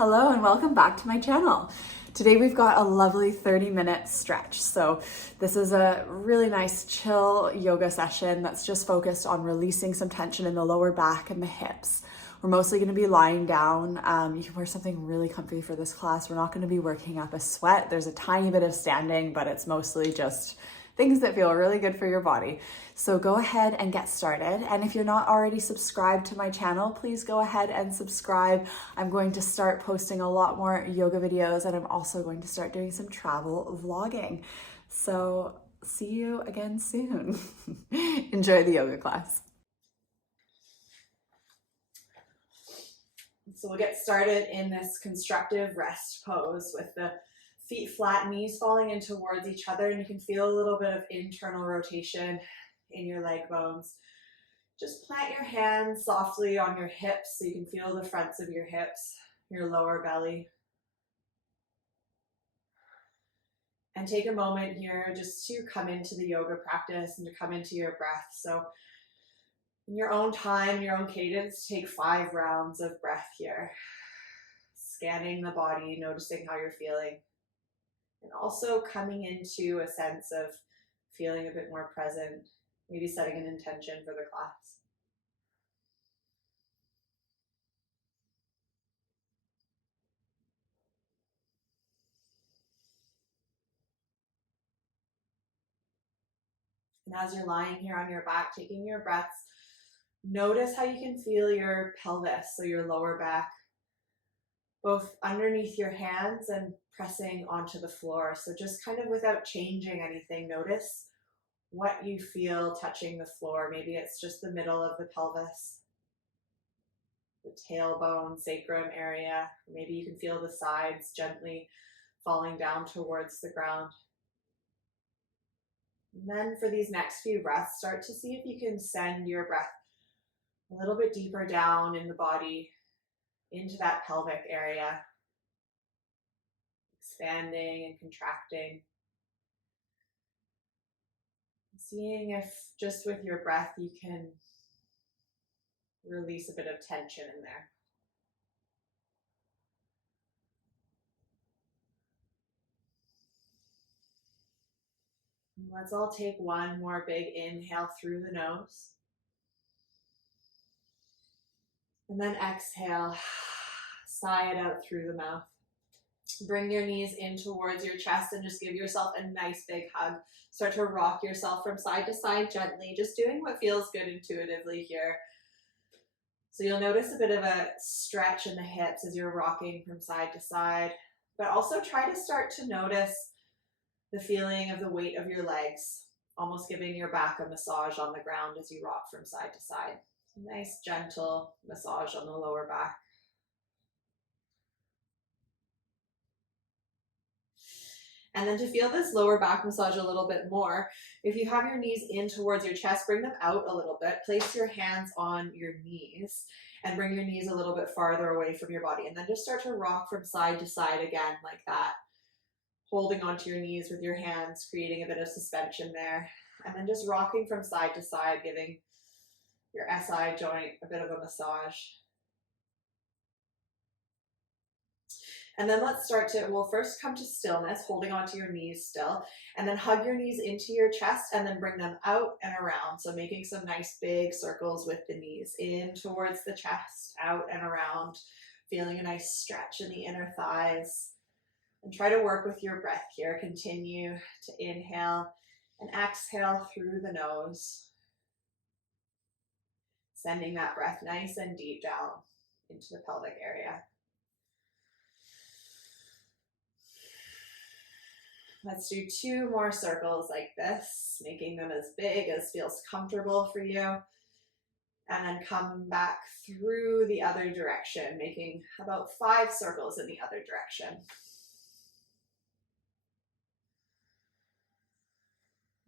Hello and welcome back to my channel. Today we've got a lovely 30-minute stretch. So this is a really nice chill yoga session that's just focused on releasing some tension in the lower back and the hips. We're mostly going to be lying down. You can wear something really comfy for this class. We're not going to be working up a sweat. There's a tiny bit of standing, but it's mostly just things that feel really good for your body. So go ahead and get started. And if you're not already subscribed to my channel, please go ahead and subscribe. I'm going to start posting a lot more yoga videos, and I'm also going to start doing some travel vlogging. So see you again soon. Enjoy the yoga class. So we'll get started in this constructive rest pose with the feet flat, knees falling in towards each other, and you can feel a little bit of internal rotation in your leg bones. Just plant your hands softly on your hips so you can feel the fronts of your hips, your lower belly. And take a moment here just to come into the yoga practice and to come into your breath. So in your own time, your own cadence, take 5 rounds of breath here. Scanning the body, noticing how you're feeling. And also coming into a sense of feeling a bit more present, maybe setting an intention for the class. And as you're lying here on your back, taking your breaths, notice how you can feel your pelvis, so your lower back, both underneath your hands and pressing onto the floor. So just kind of without changing anything, notice what you feel touching the floor. Maybe it's just the middle of the pelvis, the tailbone, sacrum area. Maybe you can feel the sides gently falling down towards the ground. And then for these next few breaths, start to see if you can send your breath a little bit deeper down in the body, into that pelvic area, expanding and contracting. Seeing if just with your breath you can release a bit of tension in there. And let's all take one more big inhale through the nose. And then exhale, sigh it out through the mouth. Bring your knees in towards your chest and just give yourself a nice big hug. Start to rock yourself from side to side gently, just doing what feels good intuitively here. So you'll notice a bit of a stretch in the hips as you're rocking from side to side, but also try to start to notice the feeling of the weight of your legs, almost giving your back a massage on the ground as you rock from side to side. Nice gentle massage on the lower back. And then to feel this lower back massage a little bit more, if you have your knees in towards your chest, bring them out a little bit. Place your hands on your knees and bring your knees a little bit farther away from your body. And then just start to rock from side to side again like that. Holding onto your knees with your hands, creating a bit of suspension there. And then just rocking from side to side, giving your SI joint a bit of a massage. And then let's start to, we'll first come to stillness, holding onto your knees still, and then hug your knees into your chest and then bring them out and around. So making some nice big circles with the knees in towards the chest, out and around, feeling a nice stretch in the inner thighs. And try to work with your breath here. Continue to inhale and exhale through the nose, sending that breath nice and deep down into the pelvic area. Let's do 2 more circles like this, making them as big as feels comfortable for you. And then come back through the other direction, making about 5 circles in the other direction.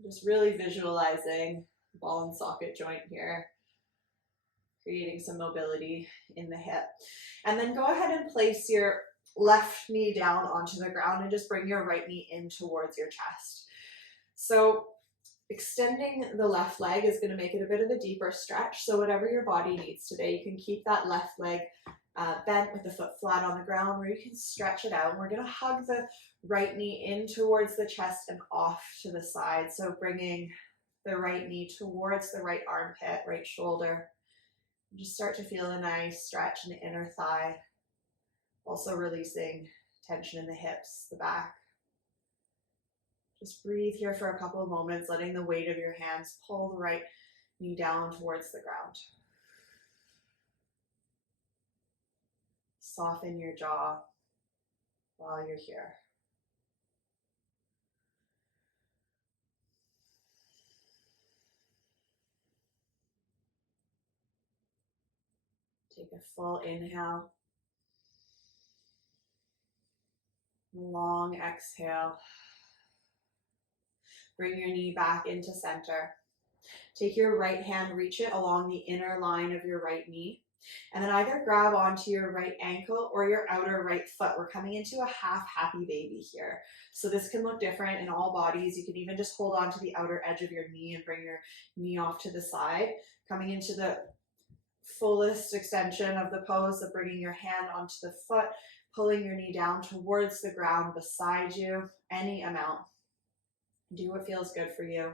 Just really visualizing ball and socket joint here, creating some mobility in the hip. And then go ahead and place your left knee down onto the ground and just bring your right knee in towards your chest. So extending the left leg is going to make it a bit of a deeper stretch. So whatever your body needs today, you can keep that left leg bent with the foot flat on the ground, where you can stretch it out. We're going to hug the right knee in towards the chest and off to the side. So bringing the right knee towards the right armpit, right shoulder. Just start to feel a nice stretch in the inner thigh. Also releasing tension in the hips, the back. Just breathe here for a couple of moments, letting the weight of your hands pull the right knee down towards the ground. Soften your jaw while you're here. Take a full inhale. Long exhale. Bring your knee back into center. Take your right hand, reach it along the inner line of your right knee, and then either grab onto your right ankle or your outer right foot. We're coming into a half happy baby here. So this can look different in all bodies. You can even just hold on to the outer edge of your knee and bring your knee off to the side, coming into the fullest extension of the pose of bringing your hand onto the foot, pulling your knee down towards the ground beside you, any amount. Do what feels good for you.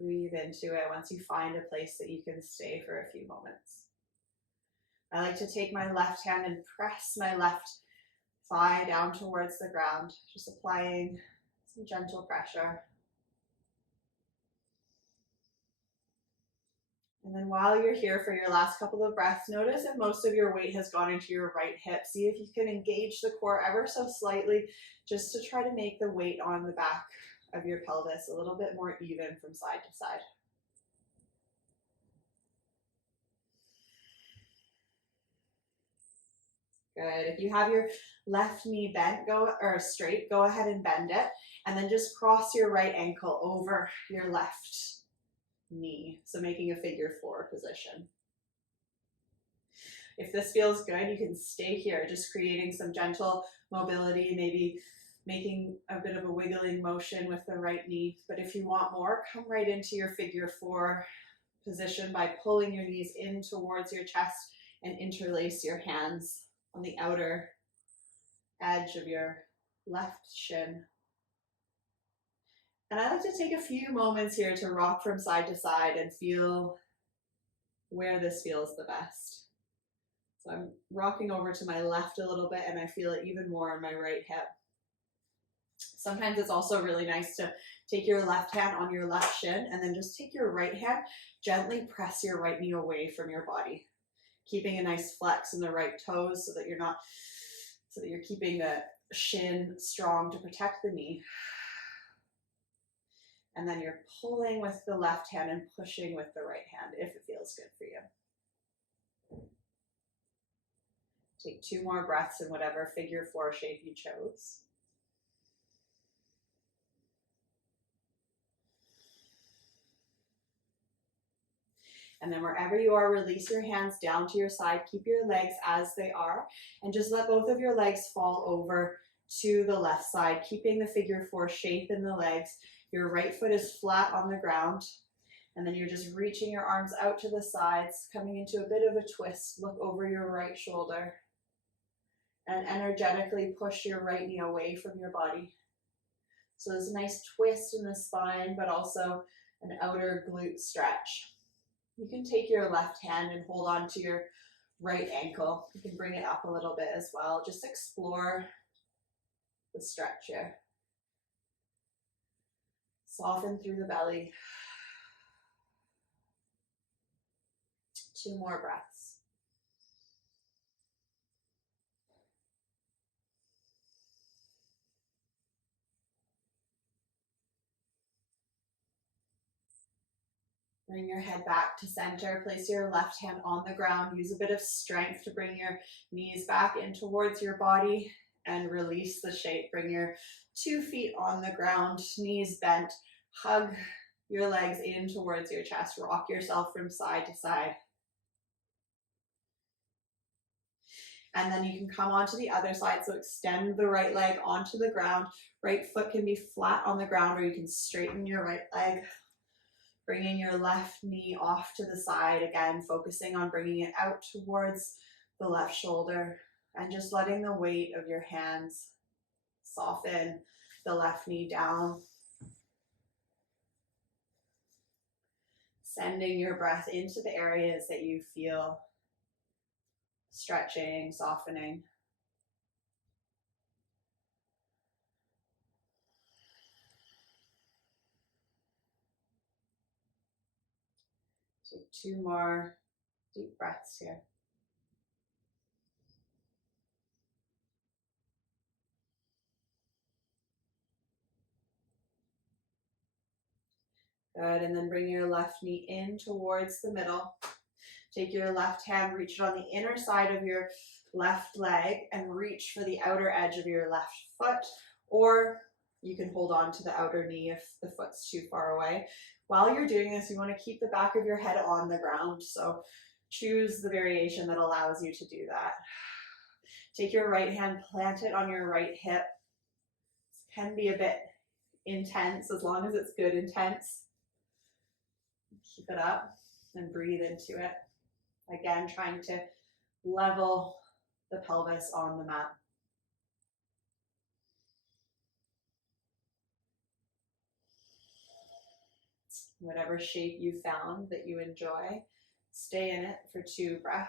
Breathe into it once you find a place that you can stay for a few moments. I like to take my left hand and press my left thigh down towards the ground, just applying some gentle pressure. And then while you're here for your last couple of breaths, notice if most of your weight has gone into your right hip. See if you can engage the core ever so slightly, just to try to make the weight on the back of your pelvis a little bit more even from side to side. Good. If you have your left knee bent, straight, go ahead and bend it, and then just cross your right ankle over your left knee. So making a figure 4 position. If this feels good, you can stay here, just creating some gentle mobility, maybe making a bit of a wiggling motion with the right knee. But if you want more, come right into your figure 4 position by pulling your knees in towards your chest and interlace your hands on the outer edge of your left shin. And I like to take a few moments here to rock from side to side and feel where this feels the best. So I'm rocking over to my left a little bit, and I feel it even more on my right hip. Sometimes it's also really nice to take your left hand on your left shin and then just take your right hand, gently press your right knee away from your body, keeping a nice flex in the right toes so that you're keeping the shin strong to protect the knee. And then you're pulling with the left hand and pushing with the right hand if it feels good for you. Take 2 more breaths in whatever figure 4 shape you chose. And then wherever you are, release your hands down to your side. Keep your legs as they are, and just let both of your legs fall over to the left side, keeping the figure 4 shape in the legs. Your right foot is flat on the ground, and then you're just reaching your arms out to the sides, coming into a bit of a twist. Look over your right shoulder and energetically push your right knee away from your body. So there's a nice twist in the spine, but also an outer glute stretch. You can take your left hand and hold on to your right ankle. You can bring it up a little bit as well. Just explore the stretch here. Soften through the belly. 2 more breaths. Bring your head back to center. Place your left hand on the ground. Use a bit of strength to bring your knees back in towards your body and release the shape. Bring your 2 feet on the ground, knees bent. Hug your legs in towards your chest. Rock yourself from side to side. And then you can come onto the other side. So extend the right leg onto the ground. Right foot can be flat on the ground, or you can straighten your right leg. Bringing your left knee off to the side again, focusing on bringing it out towards the left shoulder and just letting the weight of your hands soften the left knee down. Sending your breath into the areas that you feel stretching, softening. Take 2 more deep breaths here. Good, and then bring your left knee in towards the middle. Take your left hand, reach it on the inner side of your left leg and reach for the outer edge of your left foot, or you can hold on to the outer knee if the foot's too far away. While you're doing this, you want to keep the back of your head on the ground, so choose the variation that allows you to do that. Take your right hand, plant it on your right hip. This can be a bit intense, as long as it's good intense. Keep it up and breathe into it. Again, trying to level the pelvis on the mat. Whatever shape you found that you enjoy, stay in it for 2 breaths.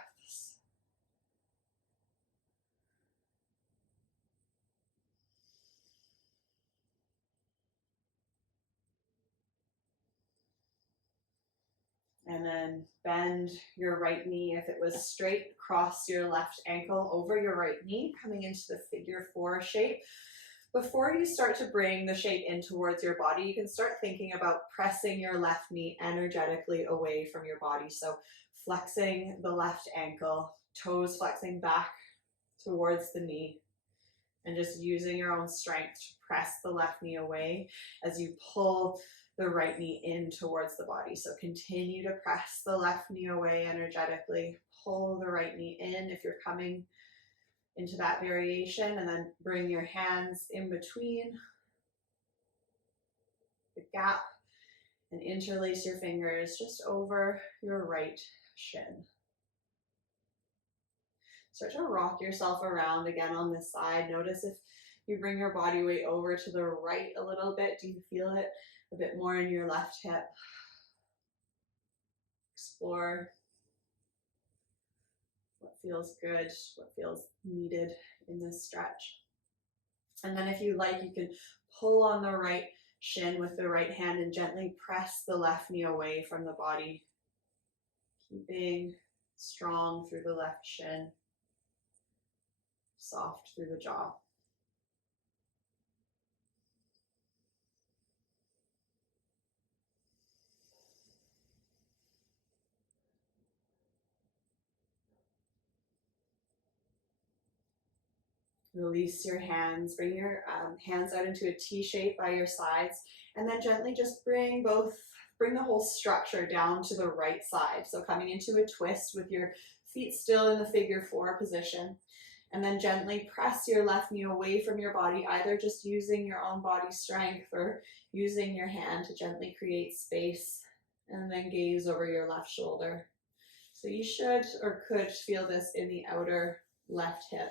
And then bend your right knee. If it was straight, cross your left ankle over your right knee, coming into the figure 4 shape. Before you start to bring the shape in towards your body, you can start thinking about pressing your left knee energetically away from your body. So flexing the left ankle, toes flexing back towards the knee, and just using your own strength to press the left knee away as you pull the right knee in towards the body. So continue to press the left knee away energetically, pull the right knee in if you're coming into that variation, and then bring your hands in between the gap and interlace your fingers just over your right shin. Start to rock yourself around again on this side. Notice if you bring your body weight over to the right a little bit, do you feel it a bit more in your left hip? Explore what feels good, what feels needed in this stretch. And then if you like, you can pull on the right shin with the right hand and gently press the left knee away from the body, keeping strong through the left shin, soft through the jaw. Release your hands, bring your hands out into a T shape by your sides, and then gently just bring the whole structure down to the right side. So coming into a twist with your feet still in the figure 4 position, and then gently press your left knee away from your body, either just using your own body strength or using your hand to gently create space, and then gaze over your left shoulder. So you should or could feel this in the outer left hip,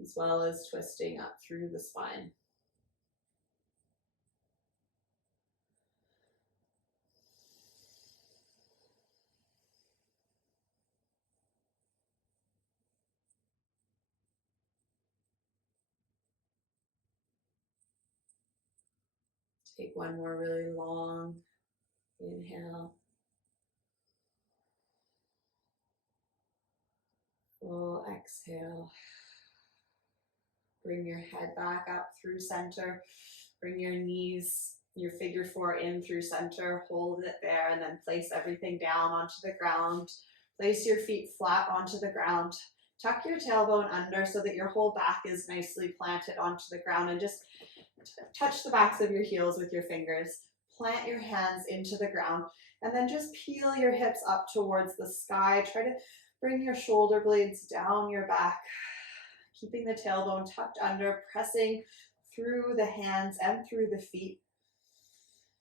as well as twisting up through the spine. Take one more really long inhale. Full exhale. Bring your head back up through center. Bring your knees, your figure 4 in through center. Hold it there and then place everything down onto the ground. Place your feet flat onto the ground. Tuck your tailbone under so that your whole back is nicely planted onto the ground, and just touch the backs of your heels with your fingers. Plant your hands into the ground and then just peel your hips up towards the sky. Try to bring your shoulder blades down your back, keeping the tailbone tucked under, pressing through the hands and through the feet.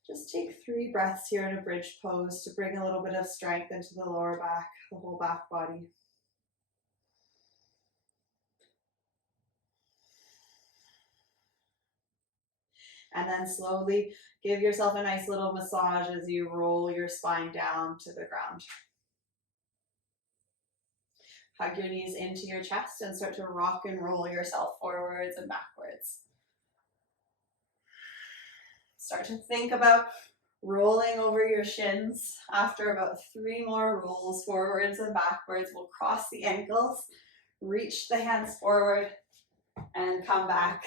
Just take 3 breaths here in a bridge pose to bring a little bit of strength into the lower back, the whole back body. And then slowly give yourself a nice little massage as you roll your spine down to the ground. Hug your knees into your chest and start to rock and roll yourself forwards and backwards. Start to think about rolling over your shins. After about 3 more rolls forwards and backwards, we'll cross the ankles, reach the hands forward, and come back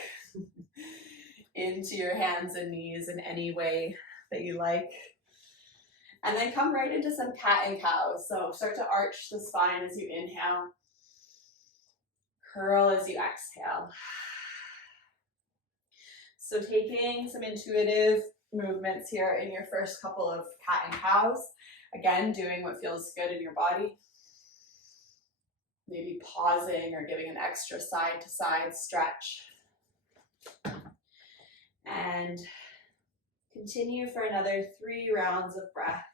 into your hands and knees in any way that you like. And then come right into some cat and cows. So start to arch the spine as you inhale. Curl as you exhale. So taking some intuitive movements here in your first couple of cat and cows. Again, doing what feels good in your body. Maybe pausing or giving an extra side to side stretch. And continue for another 3 rounds of breath.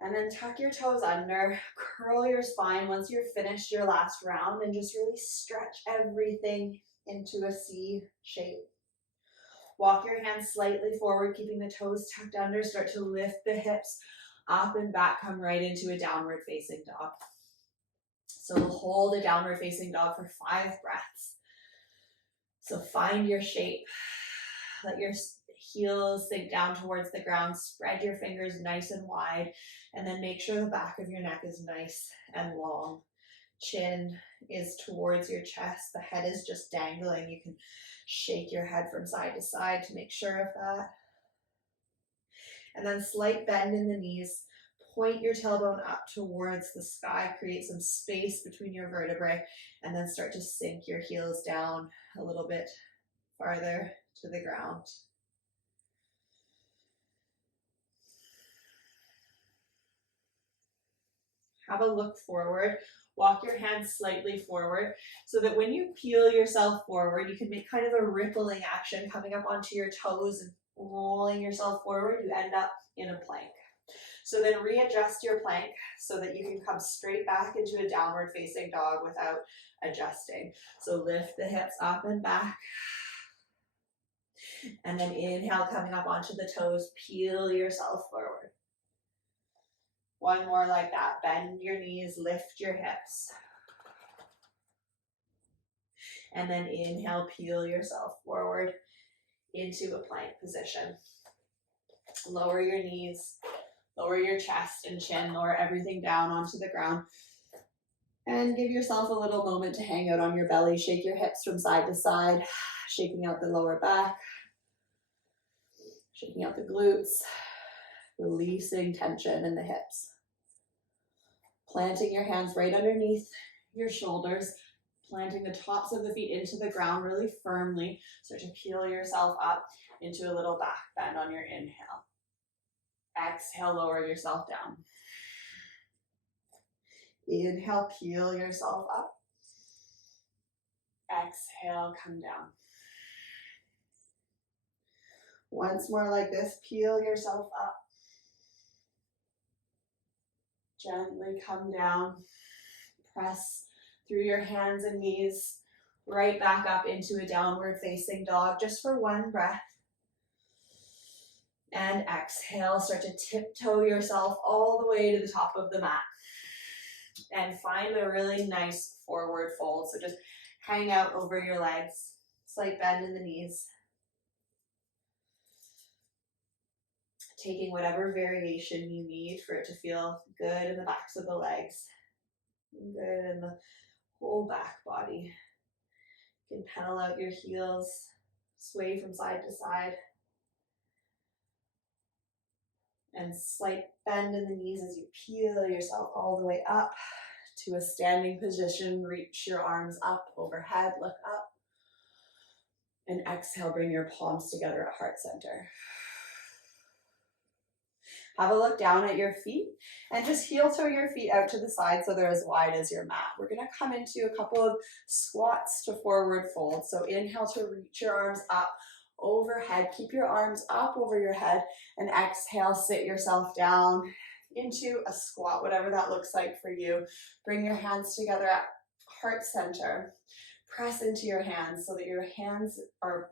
And then tuck your toes under, curl your spine once you're finished your last round, and just really stretch everything into a C shape. Walk your hands slightly forward, keeping the toes tucked under. Start to lift the hips up and back, come right into a downward facing dog. So we'll hold a downward facing dog for 5 breaths. So find your shape. Let your heels sink down towards the ground. Spread your fingers nice and wide. And then make sure the back of your neck is nice and long. Chin is towards your chest. The head is just dangling. You can shake your head from side to side to make sure of that. And then slight bend in the knees. Point your tailbone up towards the sky. Create some space between your vertebrae. And then start to sink your heels down a little bit farther to the ground. Have a look forward. Walk your hands slightly forward so that when you peel yourself forward, you can make kind of a rippling action coming up onto your toes and rolling yourself forward. You end up in a plank. So then readjust your plank so that you can come straight back into a downward facing dog without adjusting. So lift the hips up and back. And then inhale, coming up onto the toes, peel yourself forward. One more like that. Bend your knees, lift your hips. And then inhale, peel yourself forward into a plank position. Lower your knees, lower your chest and chin, lower everything down onto the ground. And give yourself a little moment to hang out on your belly. Shake your hips from side to side, shaking out the lower back, shaking out the glutes, releasing tension in the hips. Planting your hands right underneath your shoulders, planting the tops of the feet into the ground really firmly. Start to peel yourself up into a little back bend on your inhale. Exhale, lower yourself down. Inhale, peel yourself up. Exhale, come down. Once more like this, peel yourself up. Gently come down. Press through your hands and knees right back up into a downward facing dog just for 1 breath. And exhale, start to tiptoe yourself all the way to the top of the mat. And find a really nice forward fold. So just hang out over your legs, slight bend in the knees. Taking whatever variation you need for it to feel good in the backs of the legs, good in the whole back body. You can pedal out your heels, sway from side to side. And slight bend in the knees as you peel yourself all the way up to a standing position. Reach your arms up overhead, look up. And exhale, bring your palms together at heart center. Have a look down at your feet and just heel toe your feet out to the side so they're as wide as your mat. We're gonna come into a couple of squats to forward fold. So inhale to reach your arms up overhead. Keep your arms up over your head, and exhale, sit yourself down into a squat, whatever that looks like for you. Bring your hands together at heart center. Press into your hands so that your hands are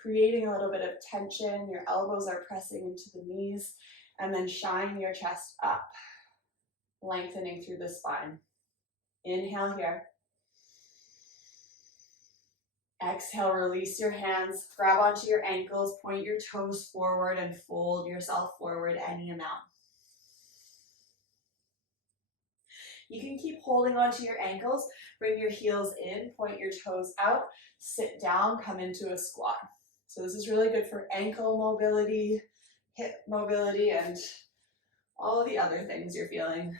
creating a little bit of tension. Your elbows are pressing into the knees, and then shine your chest up, lengthening through the spine. Inhale here. Exhale, release your hands, grab onto your ankles, point your toes forward, and fold yourself forward any amount. You can keep holding onto your ankles, bring your heels in, point your toes out, sit down, come into a squat. So this is really good for ankle mobility, hip mobility, and all the other things you're feeling.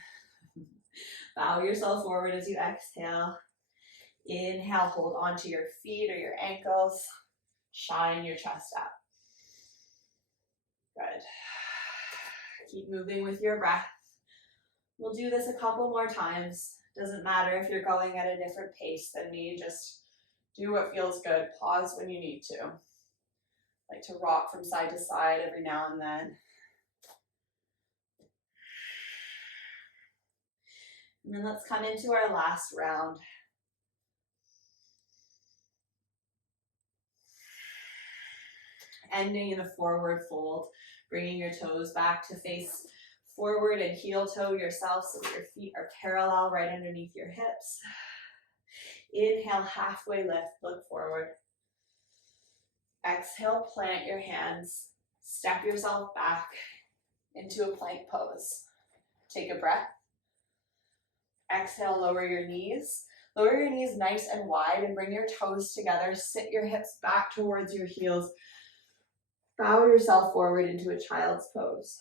Bow yourself forward as you exhale. Inhale, hold onto your feet or your ankles. Shine your chest up. Good. Keep moving with your breath. We'll do this a couple more times. Doesn't matter if you're going at a different pace than me. Just do what feels good. Pause when you need to. Like to rock from side to side every now and then. And then let's come into our last round. Ending in a forward fold, bringing your toes back to face forward and heel toe yourself so that your feet are parallel right underneath your hips. Inhale, halfway lift, look forward. Exhale, plant your hands, step yourself back into a plank pose. Take a breath. Exhale, lower your knees. Lower your knees nice and wide and bring your toes together. Sit your hips back towards your heels. Bow yourself forward into a child's pose.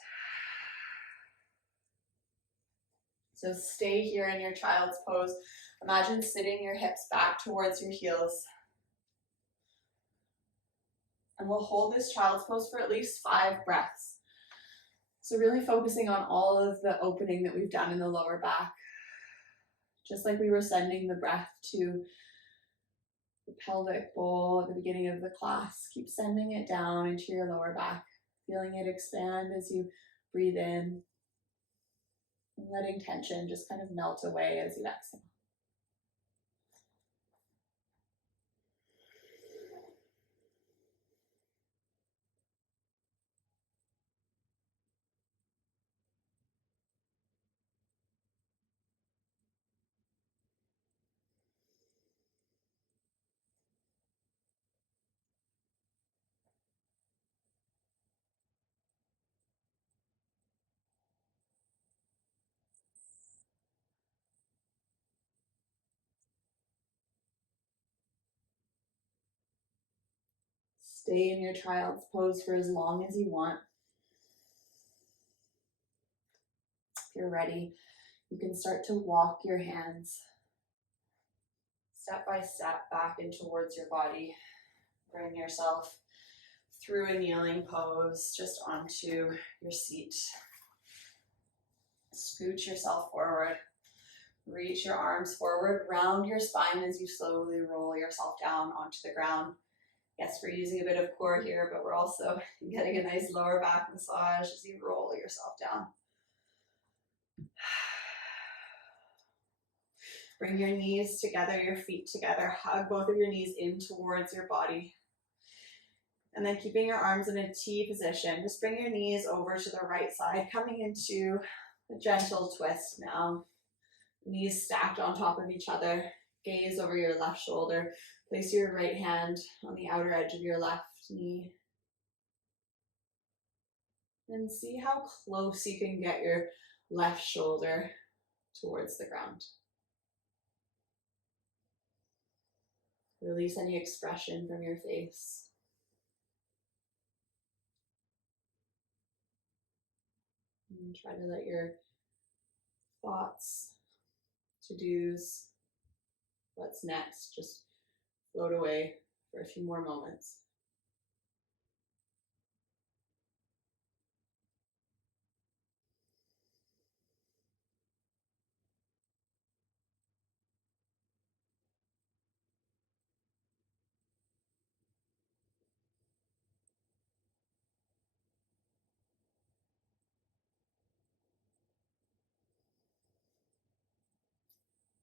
So stay here in your child's pose. Imagine sitting your hips back towards your heels. And we'll hold this child's pose for at least 5 breaths. So really focusing on all of the opening that we've done in the lower back. Just like we were sending the breath to the pelvic bowl at the beginning of the class, keep sending it down into your lower back, feeling it expand as you breathe in, and letting tension just kind of melt away as you exhale. Stay in your child's pose for as long as you want. If you're ready, you can start to walk your hands step by step back and towards your body. Bring yourself through a kneeling pose just onto your seat. Scooch yourself forward. Reach your arms forward, round your spine as you slowly roll yourself down onto the ground. Yes, we're using a bit of core here, but we're also getting a nice lower back massage as you roll yourself down. Bring your knees together, your feet together. Hug both of your knees in towards your body. And then keeping your arms in a T position, just bring your knees over to the right side, coming into a gentle twist now. Knees stacked on top of each other. Gaze over your left shoulder. Place your right hand on the outer edge of your left knee. And see how close you can get your left shoulder towards the ground. Release any expression from your face. And try to let your thoughts, to-dos, what's next, just float away for a few more moments.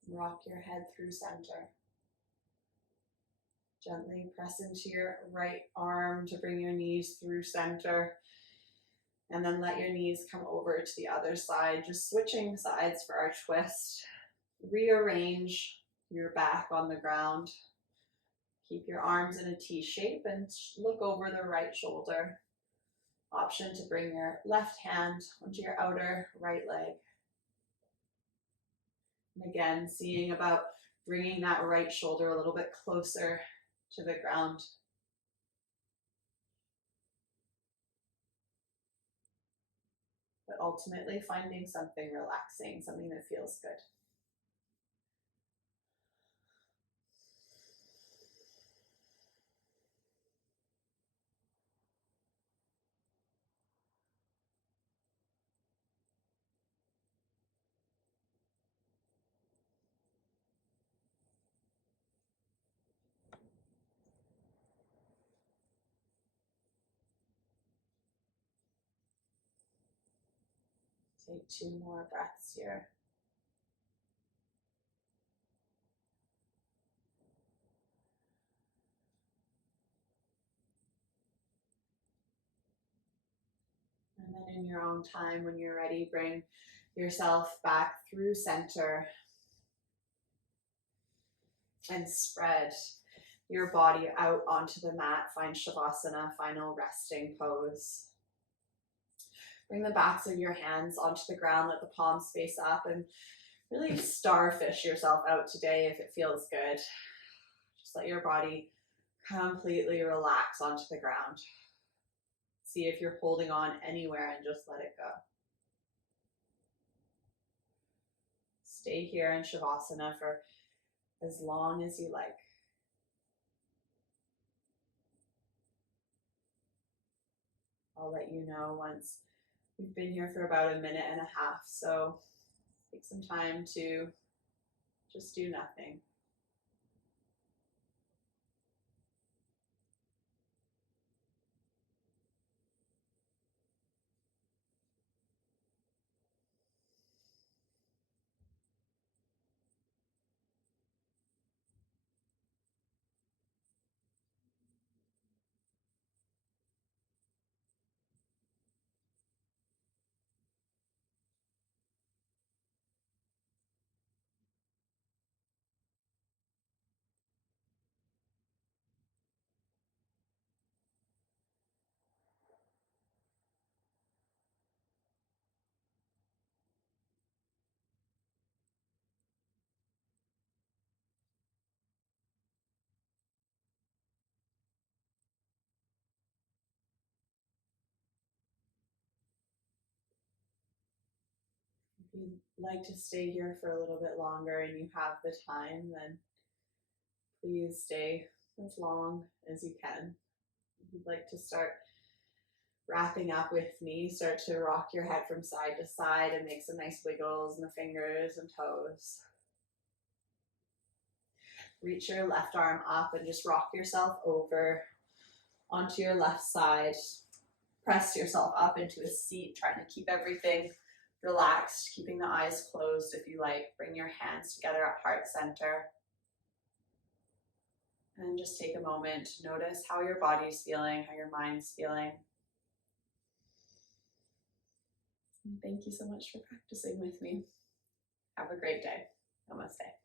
Rock your head through center. Gently press into your right arm to bring your knees through center. And then let your knees come over to the other side, just switching sides for our twist. Rearrange your back on the ground. Keep your arms in a T shape and look over the right shoulder. Option to bring your left hand onto your outer right leg. And again, seeing about bringing that right shoulder a little bit closer to the ground. But ultimately finding something relaxing, something that feels good. Take 2 more breaths here. And then in your own time, when you're ready, bring yourself back through center and spread your body out onto the mat. Find Shavasana, final resting pose. Bring the backs of your hands onto the ground, let the palms face up, and really starfish yourself out today if it feels good. Just let your body completely relax onto the ground. See if you're holding on anywhere and just let it go. Stay here in Shavasana for as long as you like. I'll let you know once we've been here for about 1.5 minutes, so take some time to just do nothing. If you'd like to stay here for a little bit longer and you have the time, then please stay as long as you can. If you'd like to start wrapping up with me, start to rock your head from side to side and make some nice wiggles in the fingers and toes. Reach your left arm up and just rock yourself over onto your left side. Press yourself up into a seat, trying to keep everything relaxed, keeping the eyes closed if you like. Bring your hands together at heart center. And just take a moment to notice how your body's feeling, how your mind's feeling. And thank you so much for practicing with me. Have a great day. Namaste.